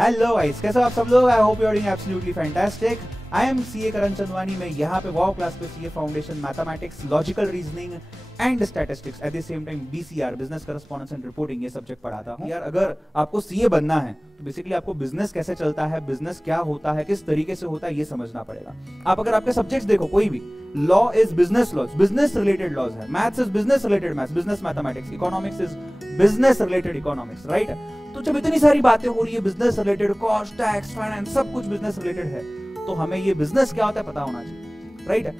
Hello guys, कैसे हो आप सब लोग? I hope you are doing absolutely fantastic. I am CA Karan Chandwani. मैं यहाँ पे वाव क्लास पे CA foundation, mathematics, logical reasoning and statistics at the same time BCR, business correspondence and reporting, ये सब्जेक्ट पढ़ाता हूँ। यार अगर आपको सीए बनना है तो बेसिकली आपको बिजनेस कैसे चलता है, बिजनेस क्या होता है, किस तरीके से होता है, ये समझना पड़ेगा। आप अगर आपके सब्जेक्ट्स देखो कोई भी, law is business laws, business related laws है, maths is business related maths, business mathematics, economics is business related economics, right? तो जब इतनी सारी बातें हो रही है business related, cost, tax, finance, सब कुछ बिजनेस रिलेटेड है, तो हमें ये बिजनेस क्या होता है पता होना चाहिए, right?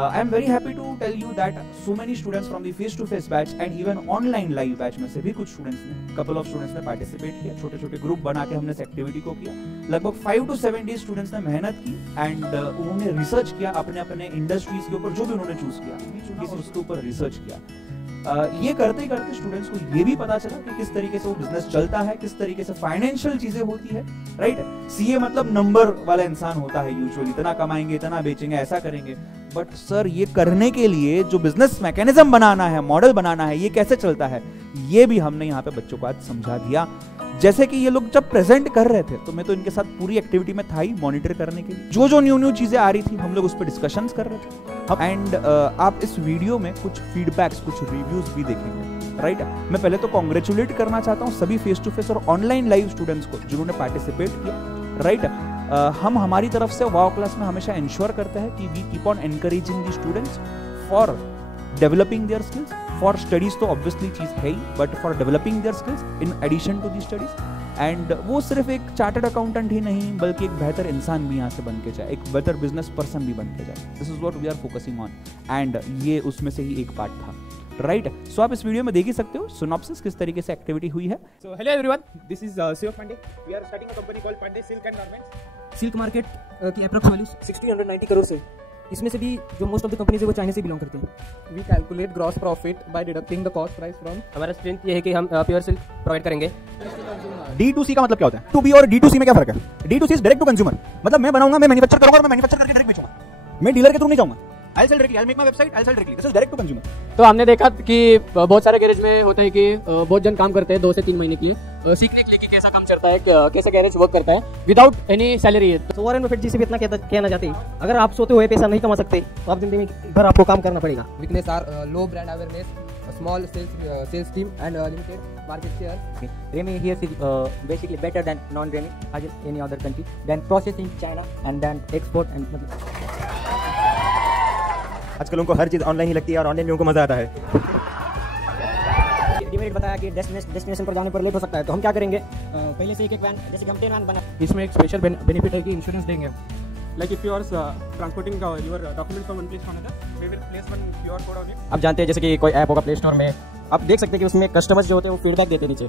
I am very happy to tell you that so many students from the face-to-face batch and even online live batch में से भी कुछ स्टूडेंट्स ने, couple of students ने पार्टिसिपेट किया। छोटे-छोटे ग्रुप बना के हमने इस एक्टिविटी को किया। लगभग 5 to 7 days स्टूडेंट्स ने मेहनत की एंड उन्होंने रिसर्च किया अपने इंडस्ट्रीज के ऊपर, जो भी उन्होंने चूज किया उसके ऊपर रिसर्च किया। ये करते करते स्टूडेंट्स को ये भी पता चला कि किस तरीके से वो बिजनेस चलता है, किस तरीके से फाइनेंशियल चीजें होती है, राइट? सीए मतलब नंबर वाला इंसान होता है यूजुअली, इतना कमाएंगे, इतना बेचेंगे, ऐसा करेंगे। बट सर ये करने के लिए जो बिजनेस मैकेनिज्म बनाना है, मॉडल बनाना है, ये कैसे चलता है, ये भी हमने यहाँ पे बच्चों को आज समझा दिया। जैसे कि ये लोग जब प्रेजेंट कर रहे थे तो मैं तो इनके साथ पूरी एक्टिविटी में था ही मॉनिटर करने के लिए। जो जो न्यू चीजें आ रही थी हम लोग उस पर डिस्कशंस कर रहे थे। एंड आप इस वीडियो में कुछ फीडबैक्स, कुछ रिव्यूज भी देखेंगे, राइट? मैं पहले तो कॉन्ग्रेचुलेट करना चाहता हूँ सभी फेस टू फेस और ऑनलाइन लाइव स्टूडेंट्स को जिन्होंने पार्टिसिपेट किया, राइट? हम हमारी तरफ से वाव क्लास में हमेशा इंश्योर करते हैं कि we keep on encouraging the students for developing their skills. For studies तो ऑब्वियसली चीज है ही, but for developing their skills in addition to the studies. And वो सिर्फ एक चार्टर्ड अकाउंटेंट ही नहीं बल्कि एक बेहतर इंसान भी यहाँ से बन के जाए, एक बेहतर बिजनेस पर्सन भी बन के जाए। This is what we are focusing on and ये उसमें से ही एक पार्ट था, राइट? सो आप इस वीडियो में देख ही सकते हो सिनॉप्सिस किस तरीके से एक्टिविटी हुई है। So hello everyone, this is Shiv Pandey. We are starting a company called Pandey Silk and Garments. Silk market की अप्रॉक्स वैल्यू 60-190 करोड़ से, इसमें से भी जो मोस्ट ऑफ द कंपनीज है वो चाइना से बिलोंग करते हैं। We calculate gross profit by deducting the cost price from. हमारा स्ट्रेंथ ये है कि हम प्योर सिल्क प्रोवाइड करेंगे। D2C का मतलब क्या होता है? 2B और D2C में क्या फर्क है? D2C is direct to consumer, मतलब मैं बनाऊंगा, मैं मैन्युफैक्चर करूंगा और मैं मैन्युफैक्चर करके डायरेक्ट बेचूंगा। मैं डीलर के थ्रू नहीं जाऊंगा। I'll sell directly, I'll make my website, I'll sell directly. This is direct to consumer. तो हमने देखा कि बहुत सारे गैरेज में होता है कि बहुत जन काम करते हैं 2 से 3 महीने के लिए सीखने के लिए कि कैसा काम चलता है, कैसे गैरेज वर्क करता है विदाउट एनी सैलरी। तो वॉरेन बफेट जी से भी इतना कहना चाहते हैं, अगर आप सोते हुए पैसा नहीं कमा सकते तो आप जिंदगी भर आपको काम करना पड़ेगा। Weakness are low brand awareness, a small sales team and limited market share. Remy here is basically better than non-Remy as in any other country. Then process in China and then export and आजकल उनको हर चीज online ही लगती है और online में उनको मजा आता है। डिमेरिट बताया कि डेस्टिनेशन पर जाने पर लेट हो सकता है, तो हम क्या करेंगे, पहले से एक वैन, जैसे कि हम 10 वैन बना। इसमें एक स्पेशल बेनिफिट है कि इंश्योरेंस देंगे। Like if you are transporting your documents from one place to another, we will place one QR code on it. आप जानते हैं जैसे कि कोई ऐप होगा प्ले स्टोर में, आप देख सकते हैं कि उसमें कस्टमर्स जो होते हैं वो फीडबैक देते हैं नीचे।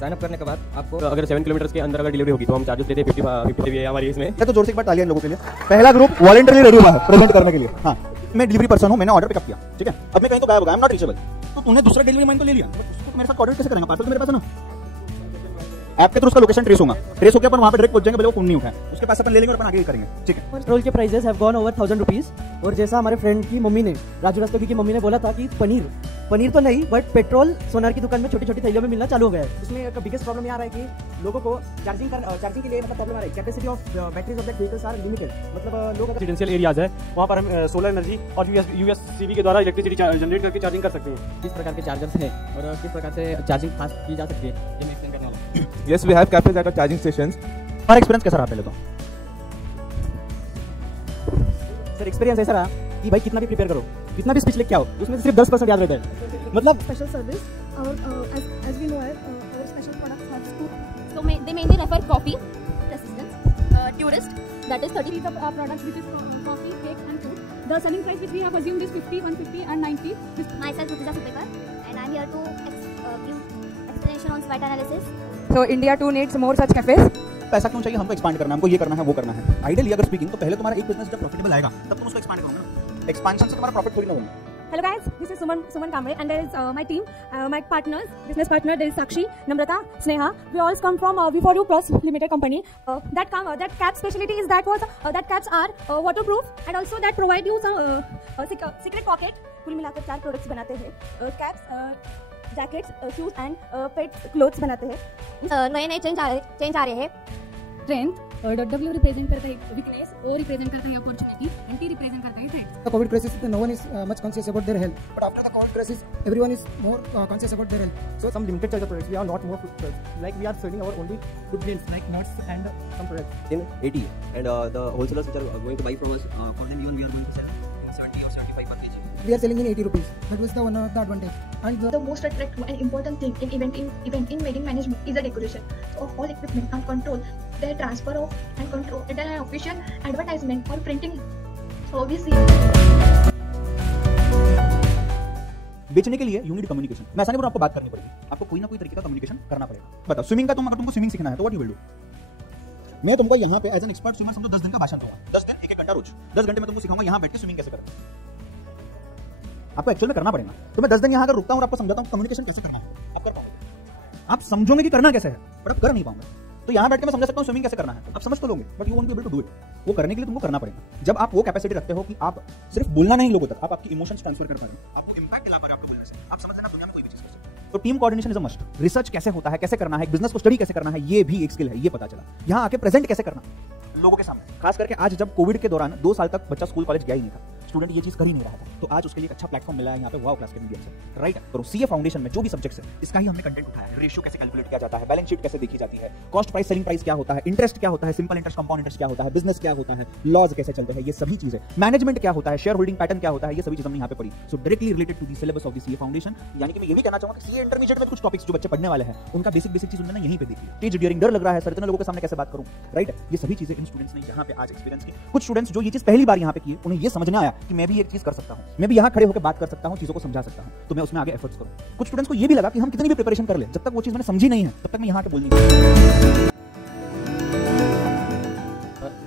साइन अप करने के बाद आपको अगर 7 किलोमीटर के अंदर अगर डिलीवरी होगी तो हम चार्जेस देते हैं 50 भी है हमारी इसमें। तो जोर से एक बार तालियां लोगों के लिए। पहला ग्रुप वॉलंटरी रेडी हुआ है प्रेजेंट करने के लिए। हाँ, मैं डिलीवरी पर्सन हूँ, मैंने ऑर्डर पिकअप किया, ठीक है? अब मैं कहीं तो गायब हो गया, आई एम नॉट रीचेबल। तो तूने दूसरा डिलीवरी मैन को ले लिया, उसको तो मेरे साथ कोऑर्डिनेट कैसे करेंगे? पार्सल तो मेरे पास है ना। ऐप के थ्रू उसका लोकेशन ट्रेस होगा, ट्रेस होकर अपन वहां पे डायरेक्ट पहुंच जाएंगे, भले वो फोन नहीं उठाए, उसके पास अपन ले लेंगे और अपन आगे करेंगे, ठीक है? पेट्रोल के prices have gone over 1000 rupees. और जैसा हमारे फ्रेंड की मम्मी ने, राजू रस्तोगी की मम्मी ने बोला था कि पनीर तो नहीं बट पेट्रोल सोनार की दुकान में छोटी छोटी थैलियों में मिलना चालू हो गया है। इसमें एक बिगेस्ट प्रॉब्लम ये आ रहा है कि लोगों को चार्जिंग के लिए मतलब प्रॉब्लम आ रही है। Capacity of batteries of that vehicles are limited, मतलब लोग रेजिडेंशियल एरियाज है वहाँ पर हम सोलर एनर्जी और यूएससीबी के द्वारा इलेक्ट्रिसिटी जनरेट करके चार्जिंग कर सकते हैं। किस प्रकार के चार्जर्स हैं और किस प्रकार से चार्जिंग फास्ट की जा सकती है, ये मैं एक्सप्लेन करने वाला हूँ। Yes, we have cafes at our charging stations. हमारा एक्सपीरियंस कैसा रहा पहले तो? सर एक्सपीरियंस ऐसा रहा कि भाई कितना भी प्रिपेयर करो, कितना भी स्पीच लिख के आओ, उसमें से सिर्फ 10% याद रहता है। मतलब special service. As we know it, our special products have scoop. So they mainly refer coffee, assistance, tourist. That is 30 of our products, which is coffee, cake, and food. The selling price which we have assumed is 50, 150, and 90. Myself, Rutuja Supekar, and I'm here to give explanation on SWOT analysis. So India too needs more such cafes. पैसा क्यों चाहिए? हमको expand करना है, हमको ये करना है, वो करना है। आइडियली अगर स्पीकिंग तो पहले तुम्हारा एक बिजनेस जब प्रॉफिटेबल आएगा तब तुम उसको एक्सपांड करोगे ना। एक्सपेंशन से तुम्हारा प्रॉफिट थोड़ी ना होगा। Hello guys, this is Suman Kamre, and there is my team, my partners, business partner. There is Sakshi, Namrata, Sneha. We all come from V4U Plus Limited company. That cap specialty is that caps are waterproof and also that provide you some secret pocket. कुल मिलाकर 4 products बनाते हैं। Caps jackets, shoes and pet clothes बनाते हैं। नए नए change आ रहे हैं। स्ट्रेंथ, डब्ल्यू रिप्रेजेंट करता है वीकनेस, ओ रिप्रेजेंट करता है अपॉर्चुनिटी, एंड टी रिप्रेजेंट करता है threat. The COVID crisis, no one is much conscious about their health. But after the COVID crisis, everyone is more conscious about their health. So some limited choice of products. We have lot more products. Like we are selling our only food grains like nuts and some products. In 80, and the wholesalers which are going to buy from us, for them even we are going to sell 70 or 75 per kg. We are selling in 80 rupees. That was the one the advantage. And the most attractive and important thing in event in wedding management is the decoration. So of all equipment and control their transfer of and control at an official advertisement or printing. So obviously बेचने के लिए you need communication. मैं ऐसा नहीं बोल रहा आपको बात करनी पड़ेगी, आपको कोई ना कोई तरीके का कम्युनिकेशन करना पड़ेगा। बताओ स्विमिंग का तुमको स्विमिंग सीखना है तो व्हाट यू विल डू? मैं तुमको यहाँ पे एज एन एक्सपर्ट स्विमर समझो 10 दिन का भाषण दूंगा, 10 दिन 1-1 घंटा रोज, 10 घंटे में तुमको सिखाऊंगा यहाँ बैठ के स्विमिंग कैसे करना है। आपको एक्चुअल में करना पड़ेगा। तो मैं 10 दिन यहाँ अगर रुकता हूँ और आपको समझाता हूँ कम्युनिकेशन कैसे करना है, आप कर पाओगे। आप समझोगे कि करना कैसे है पर आप कर नहीं पाओगे। तो यहाँ बैठ के मैं समझा सकता हूँ स्विमिंग कैसे करना है, आप समझ तो लोगे but you won't be able to do it. वो करने के लिए तुमको करना पड़ेगा। जब आप वो कैपेसिटी रखते हो कि आप सिर्फ बोलना नहीं लोगों तक, आप आपकी इमोशंस ट्रांसफर कर पा रहे हो, आपको इंपैक्ट दिला पा रहे हो आपके बोलने से, आप समझ लेना दुनिया में कोई भी चीज कर सकते हो। तो team coordination is a must. Research कैसे होता है, कैसे करना है, बिजनेस को स्टडी कैसे करना है, ये भी एक स्किल है, ये पता चला। यहाँ आके प्रेजेंट कैसे करना लोगों के सामने, खास करके आज जब कोविड के दौरान 2 साल तक बच्चा स्कूल कॉलेज गया ही नहीं था, स्टूडेंट ये चीज कर ही नहीं रहा था, तो आज उसके लिए एक अच्छा प्लेटफॉर्म मिला है यहाँ पे वाव क्लास के मीडियम से, राइट। तो सीए फाउंडेशन में जो भी सब्जेक्ट्स है इसका ही हमने कंटेंट उठाया है। रेशियो कैसे कैलकुलेट किया जाता है, बैलेंस शीट कैसे देखी जाती है, कॉस्ट प्राइस सेलिंग प्राइस क्या होता है, इंटरेस्ट क्या होता है, सिंपल इंटरेस्ट कंपाउंड इंटरेस्ट क्या होता है, बिजनेस क्या होता है, लॉज कैसे चलते हैं, ये सभी चीजें, मैनेजमेंट क्या होता है, शेयर होल्डिंग पैटर्न क्या होता है, ये सभी चीजें हमने यहाँ पे पढ़ी। So directly related to the syllabus of the CA foundation. यानी कि मैं ये भी कहना चाहूंगा कि सीए इंटरमीडिएट में कुछ टॉपिक्स जो बच्चे पढ़ने वाले हैं उनका बेसिक चीज उन्होंने यहीं पे देखी। स्टेज ड्यूरिंग डर लग रहा है सर, इतने लोगों के सामने कैसे बात करूं, राइट। ये सभी चीजें इन स्टूडेंट्स ने यहाँ पे आज एक्सपीरियंस की। कुछ स्टूडेंट्स जो ये चीज पहली बार यहाँ पे की, उन्हें ये समझना आया कि मैं भी एक चीज कर सकता हूँ, मैं भी यहाँ खड़े होकर बात कर सकता हूँ, चीजों को समझा सकता हूँ, तो मैं उसमें आगे एफर्ट्स करूँ। कुछ स्टूडेंट्स को ये भी लगा कि हम कितनी भी प्रिपरेशन कर ले, जब तक वो चीज मैंने समझी नहीं है तब तक मैं यहाँ पे बोल नहीं।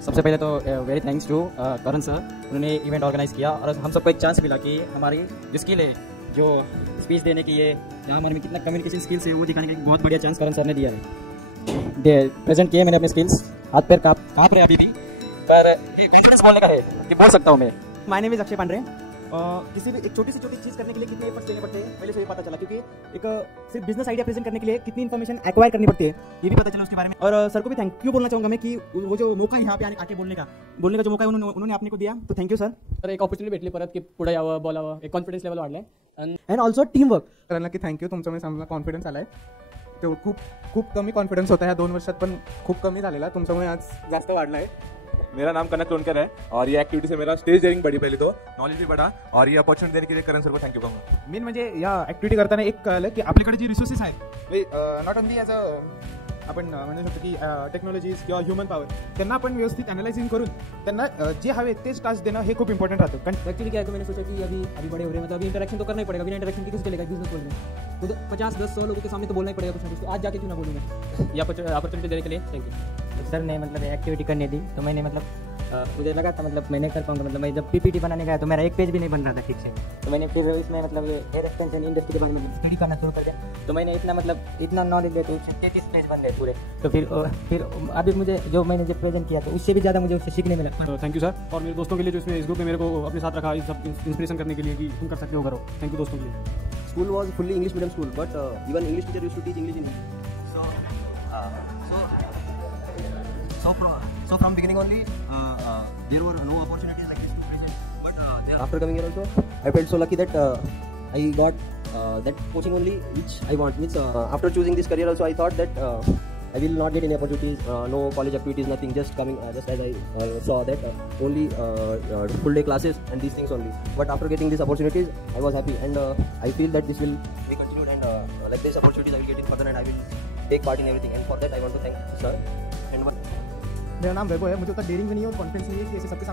सबसे पहले तो very thanks to Karan sir, उन्होंने इवेंट ऑर्गेनाइज किया और हम सबको एक चांस मिला कि हमारी जो स्किल है, जो स्पीच देने की है, या हमारे में कितना कम्युनिकेशन स्किल्स है वो दिखाने का एक बहुत बढ़िया चांस करण सर ने दिया है। प्रेजेंट किए मैंने अपने स्किल्स, हाथ पैर काँप रहे अभी भी, पर कॉन्फिडेंस बोलने का है कि बोल सकता हूँ मैं। My name is Akshay Pandre. किसी भी एक छोटी से छोटी चीज करने के लिए कितने एफर्ट्स देने पड़ते हैं पहले से ये पता चला, क्योंकि एक सिर्फ बिजनेस आइडिया प्रेजेंट करने के लिए कितनी इन्फॉर्मेशन एक्वायर करनी पड़ती है ये भी पता चला उसके बारे में। और सर को भी थैंक यू बोलना चाहूंगा मैं कि वो जो मौका यहाँ पे आके बोलने का जो मौका उन्होंने आपने को दिया, तो थँक्यू सर। तर एक ऑपॉर्च्युनिटी भेटली परत की पुढे यावं बोलावं, एक कॉन्फिडन्स लेवल वाढले अँड ऑल्सो टीम वर्क। करायला की थँक्यू, तुमच्यामुळे आम्हाला कॉन्फिडन्स आलाय। तो खूप कमी कॉन्फिडन्स होता है 2 वर्षात, पण खूप कमी झालेला, तुमच्यामुळे आज जास्त वाढला है। मेरा नाम कनक लोनकर है और ये एक्टिविटी से मेरा स्टेज डेयरिंग बढ़ी, पहले तो नॉलेज भी बढ़ा, और ये अपॉर्चुनिटी देने के लिए करण सर को थँक्यू कहूँगा। मेन म्हणजे या ऍक्टिव्हिटी करताना एक कळलं की आपल्याकडे जी रिसोर्सेस आहेत, नॉट ओनली ॲज अ आपण म्हणू शकतो की टेक्नॉलॉजीज किंवा ह्युमन पॉवर, त्यांना आपण व्यवस्थित अनालाइजिंग करून त्यांना जे हवे तेच टास्क देणं हे खूप इंपॉर्टंट राहतं। कारण एक्चुअली क्या है, तो मैंने सोचा कि अभी बड़े हो रहे हैं, मतलब अभी इंटरेक्शन तो करना ही पड़ेगा, बिना इंटरेक्शन की किसको चलेगा बिजनेस वर्ल्ड में। तो 50, 10, 100 लोगों के सामने तो बोलना ही पड़ेगा कुछ ना कुछ, तो आज जाके क्यों ना बोलूँ मैं। ये अपॉर्चुनिटी देने के लिए थैंक यू। सर ने मतलब एक्टिविटी करने दी तो मैंने मतलब मुझे लगा था मतलब मैं नहीं कर पाऊंगा, मतलब मैं जब पीपीटी बनाने गया तो मेरा एक पेज भी नहीं बन रहा था ठीक से, तो मैंने फिर इसमें मतलब एयर एक्सटेंशन इंडस्ट्री के बारे में स्टडी करना शुरू कर दिया। तो मैंने इतना नॉलेज दिया तो 33 पेज बन गए पूरे। तो फिर अभी मुझे जो मैंने जब प्रेजेंट किया तो उससे भी ज़्यादा मुझे उससे सीखने मिला। थैंक यू सर, और मेरे दोस्तों के लिए जो इसमें इस ग्रुप में मेरे को अपने साथ रखा, इस सब इंस्पिरेशन करने के लिए कि तुम कर सकते हो, करो। थैंक यू दोस्तों के लिए। School was fully English medium school, but even English teacher used to teach English in Hindi. So from beginning only, there were no opportunities like this to present. But after coming here also, I felt so lucky that I got that coaching only which I want. Means after choosing this career also, I thought that I will not get any opportunities, no college activities, nothing. Just coming, just as I saw that only full day classes and these things only. But after getting these opportunities, I was happy, and I feel that this will be continued, and like these opportunities I will get in further, and I will take part in everything. And for that I want to thank sir. And मेरा नाम वैभव है। मुझे उतना dairying भी नहीं है और confidence नहीं है कि ऐसे सबके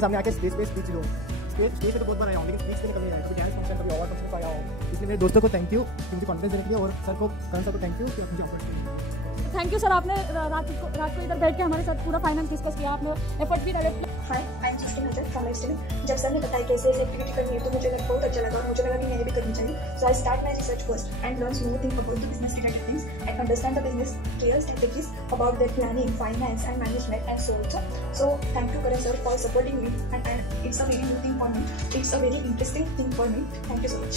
सामने आके स्टेज पे स्पीच दूँ। स्टेज पे तो बहुत बार आया हूँ, लेकिन स्पीच की कमी है, कभी डांस फंक्शन, कभी अवार्ड फंक्शन पर आया हूँ। इसलिए मेरे दोस्तों को थैंक यू कि मुझे कॉन्फिडेंस देने के लिए, और सर को करण सर को थैंक यू कि मुझे अपॉर्चुनिटी थैंक यू सर, आपने रात को इधर बैठ के हमारे साथ पूरा फाइनेंस डिस्कस किया, आपने एफर्ट भी डाले। हाय, आई एम जस्ट नजर फ्रॉम माय स्टूडेंट। जब सर ने बताया कैसे ऐसे एक्टिविटी करनी है तो मुझे बहुत अच्छा लगा और मुझे लगा कि मैंने भी करनी चाहिए। So I start my research first and learn more thing about the business related things and understand the business care strategies about their planning, finance and management and so also. So thank you Karan sir for supporting me and it's a very new thing for me, it's a very interesting thing for me. Thank you so much.